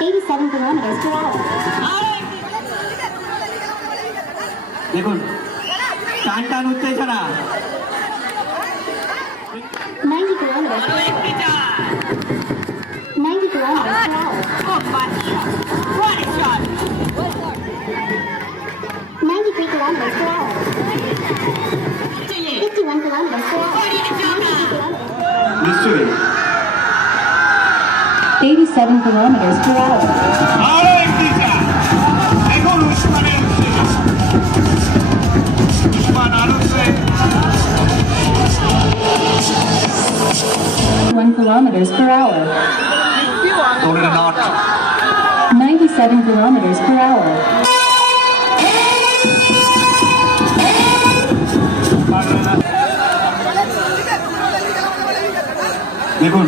87 kilometers per hour. দেখুন টান টান উত্তেজনা 90 kilometers per hour. 90 kilometers per hour. 93 kilometers per hour. 51 kilometers per hour. 92 নিশ্চয়ই 87 kilometers per hour. আরো একটি যা এখন উসমানের উসমান আনন্দে 1 kilometers per hour. তোলের নট 97 kilometers per hour. দেখুন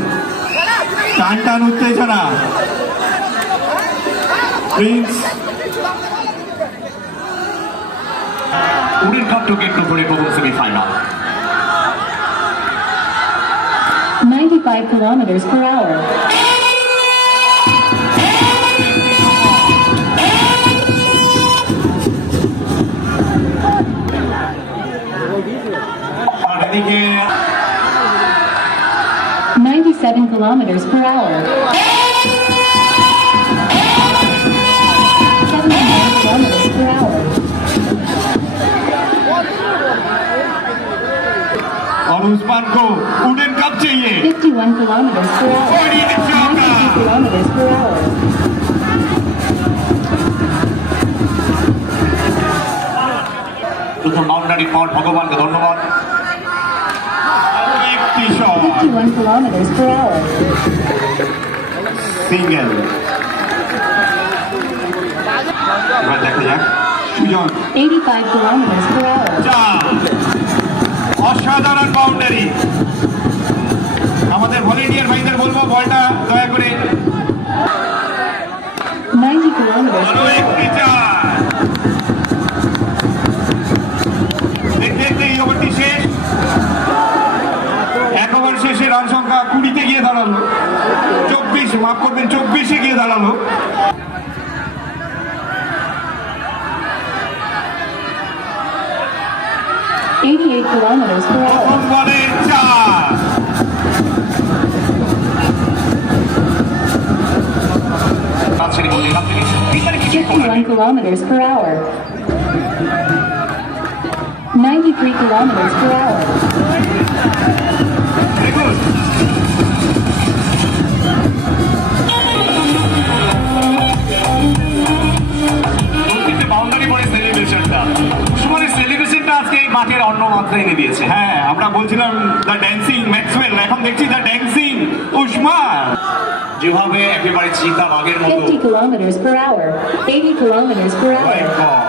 টান টান উত্তেজনা প্রিন্স উড়ির কাপ টু গেট টু ফর প্রবল সেমিফাইনাল 95 kilometers per hour. আর এদিকে 97 kilometers per hour. 79 kilometers per hour. और उस्मान को वुडन कप चाहिए 51 kilometers per hour. 92 kilometers per hour. প্রথম বাউন্ডারি পাওয়ার ভগবানকে ধন্যবাদ একটি shot 51 kilometers per hour. Single এবার দেখা যাক সুজন 85 kilometers per hour. চার অসাধারণ বাউন্ডারি আমাদের ভলেন্টিয়ার ভাইদের বলবো বলটা দয়া করে 90 kilometers per আরো hour. একটি চার দেখতে দেখতে এই ওভারটি শেষ এক ওভার শেষে রান সংখ্যা 20-তে গিয়ে দাঁড়ালো 24 মাফ করবেন 24-এ গিয়ে দাঁড়ালো $88 kilometers per hour. প্রথম বলের চার রাজশাহী বললেন আপনি তিনবারে কিছু করেন 51 kilometers per hour. 93 kilometers per hour. দেখুন প্রত্যেকটা বাউন্ডারি পরে সেলিব্রেশনটা উসমানের সেলিব্রেশনটা আজকে এই মাঠের অন্য মাত্রা এনে দিয়েছে হ্যাঁ আমরা বলছিলাম দ্য ড্যান্সিং ম্যাক্সওয়েল এখন দেখছি দ্য ড্যান্সিং উসমান যেভাবে একেবারে চিতা বাঘের মতো 50 kilometers per hour. 80 kilometers per My hour. God.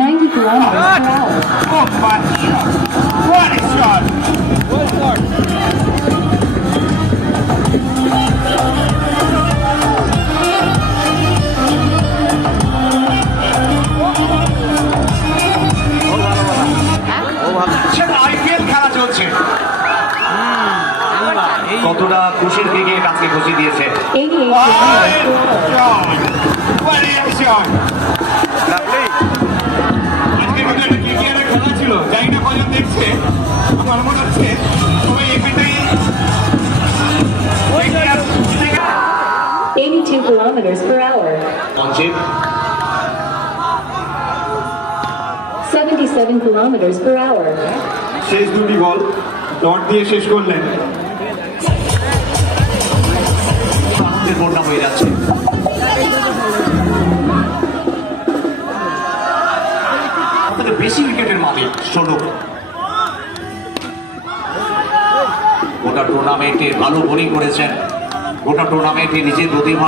$90 kilometers per hour. Oh my God. What a shot! সেটা আইপিএল খেলা চলছে কতটা খুশির দিকে আজকে খুশি দিয়েছে 88 What kilometers per hour. a shot! What a shot! আজকে কিন্তু একটা কেকেআরের খেলা ছিল জানি না কজন দেখছে আমার মনে হচ্ছে সবাই এখানটাই 82 kilometers per hour. মঞ্চে 77 kilometers per hour. শেষ দুটি বল ডট দিয়ে শেষ করলেন আনন্দের বন্যা হয়ে যাচ্ছে আপনাদের বেশি উইকেটের মালিক ষোলক গোটা টুর্নামেন্টে ভালো বোলিং করেছেন গোটা টুর্নামেন্টে নিজের প্রতিভা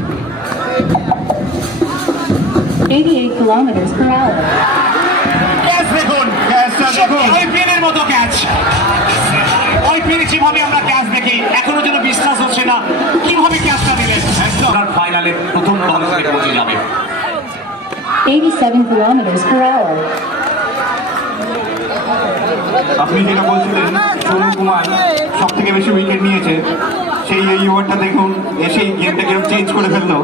88 kilometers per hour. ক্যাচ দেখুন ক্যাচটা দেখুন আইপিএলের মতো ক্যাচ আইপিএলে যেভাবে আমরা ক্যাচ দেখি এখনো যেন বিশ্বাস হচ্ছে না কিভাবে ক্যাচটা দিলেন একদম ফাইনালে প্রথম বল থেকে পৌঁছে যাবে 87 kilometers per hour. আপনি যেটা বলছিলেন সোনু কুমার সব থেকে বেশি উইকেট নিয়েছে, সেই এই ওভারটা দেখুন এসেই গেমটা কেউ চেঞ্জ করে ফেললো।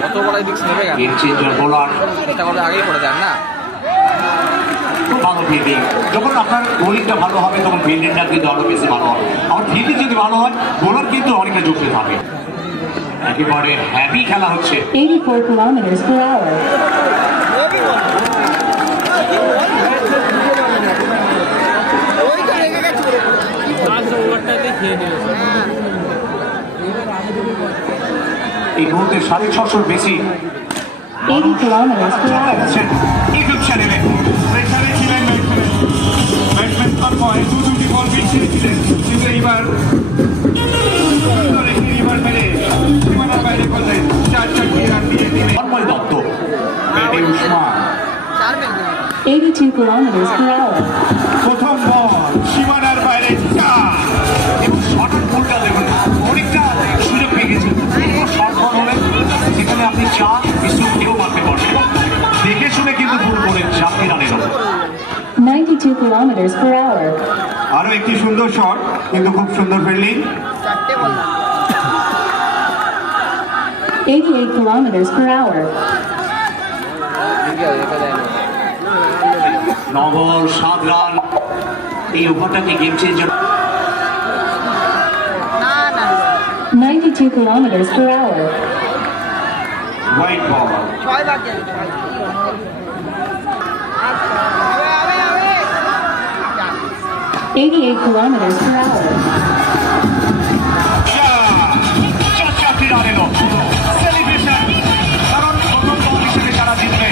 কত বড় রিস্ক নেবে কেন? গেম চেঞ্জার বোলার, এটা করলে আগেই করে দেন না। খুব ভালো ফিল্ডিং। যখন আপনার বোলিংটা ভালো হবে তখন ফিল্ডিংটা কিন্তু আরো বেশি ভালো হবে। আর ফিল্ডিং যদি ভালো হয় বোলার কিন্তু অনেকটা যুক্তি থাকে। একেবারে হ্যাভি খেলা হচ্ছে। 84 kilometers per hour. এই মুহূর্তে 650 বেশি 80 kilometers per hour. ইউটিউব চ্যানেলে প্রেসারে ছিলেন ব্যাটসম্যান তন্ময় দুটি বল পিছিয়েছিলেন, কিন্তু এইবার এবার মেরে সীমানার বাইরে করলেন 4-4টি রান দিয়ে দিলেন তন্ময় দত্ত। ব্যাটে উসমান। 82 kilometers per hour. প্রথম বল সীমানার বাইরে 4। এবং শর্ট বলটা দেখুন অনেকটা সুযোগ পেয়ে গেছে। শর্ট বল হলে সেখানে আপনি চার বিশ্ব কেউ মারতে পারবেন। দেখে শুনে কিন্তু ভুল করে 4টি রানের ওপর। 92 kilometers per hour. আরো একটি সুন্দর শট, কিন্তু খুব সুন্দর ফিল্ডিং। 88 kilometers per hour. নবল 7 রান। এই ওভারটাকে game changer. 92 kilometers per hour. White ball. 88 kilometers per hour. 4টি রান এলো। সেলিব্রেশন, কারণ প্রথম বল হিসেবে যারা জিতবে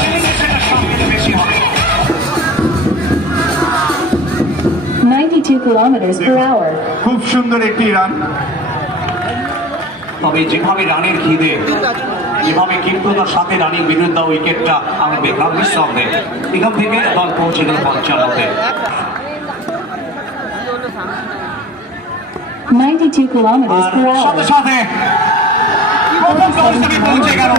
সেলিব্রেশনটা সবথেকে বেশি হবে। 92 kilometers per hour. খুব সুন্দর একটি রান। তবে যেভাবে রানের খিদে, যেভাবে ক্ষিপ্রতার সাথে রানিং বিরুদ্ধে উইকেটটা আমরা দেখলাম নিঃসন্দেহে এখান থেকে দল পৌঁছে গেল 55-তে। 92 kilometers per সাথে hour. সাথে প্রথম দল থেকে পৌঁছে গেল